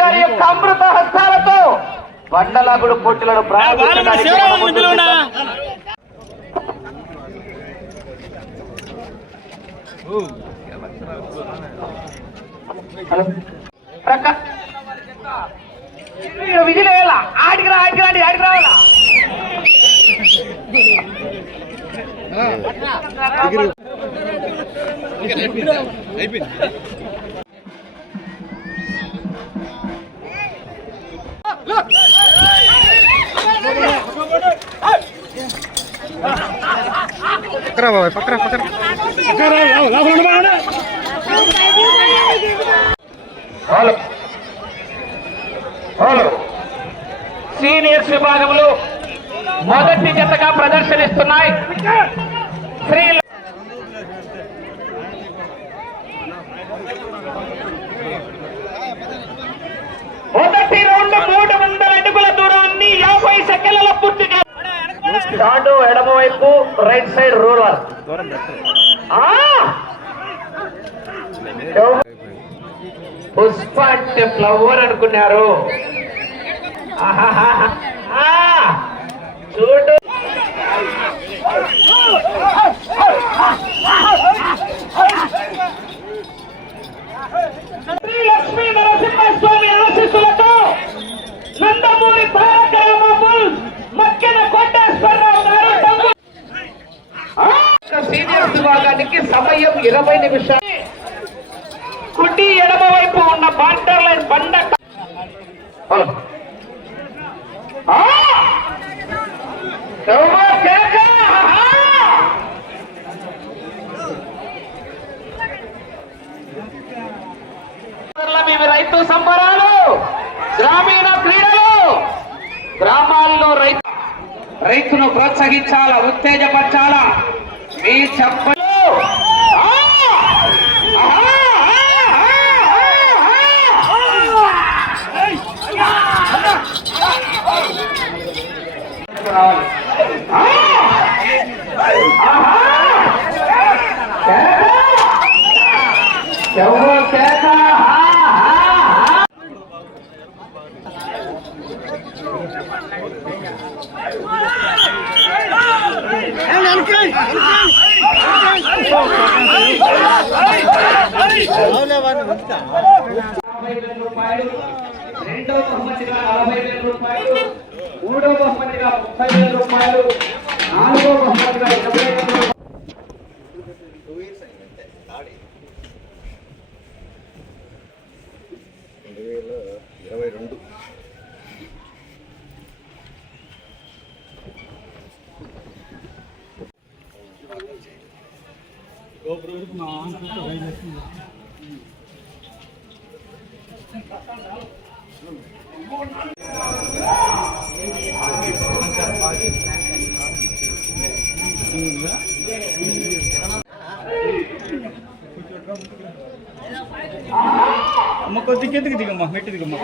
గారి యొక్క అమృత హస్తాలతో మండలాగుడు పోటీలను విజిలేయాల ఆడికి రా ఆడికి రాండి ఆడికి రావాలా? పక్కరా బాబాయ్ పక్కరా పక్కరా. హలో. హలో. సీనియర్స్ విభాగంలో మొదటి జతగా ప్రదర్శనిస్తున్నాయి. శ్రీ స్టార్ట్ ఎడమవైపు రైట్ సైడ్ రూలర్ పుష్ప అంటే ఫ్లవర్ అనుకున్నారు. ఆహాహా సీనియర్ విభాగానికి సమయం ఇరవై నిమిషాలు. కుడి ఎడమ వైపు ఉన్న బార్డర్ లైన్ బండ రైతు సంబరాలు గ్రామీణ క్రీడలు గ్రామాల్లో రైతు రైతును ప్రోత్సహించాలా ఉత్తేజపరచాలా? చెప్ప చెప్పలు రూపాయలు రెండో బహుమతిగా నలభై వేల రూపాయలు మూడో బహుమతిగా ముప్పై వేల రూపాయలు నాలుగో బహుమతిగా ఇరవై వేల రూపాయలు రెండు వేల ఇరవై రెండు అమ్మ కొద్దిగా அம்மா கொஞ்சம் கேட்டுக்கிட்டீங்கம்மா மேட்டுக்குமா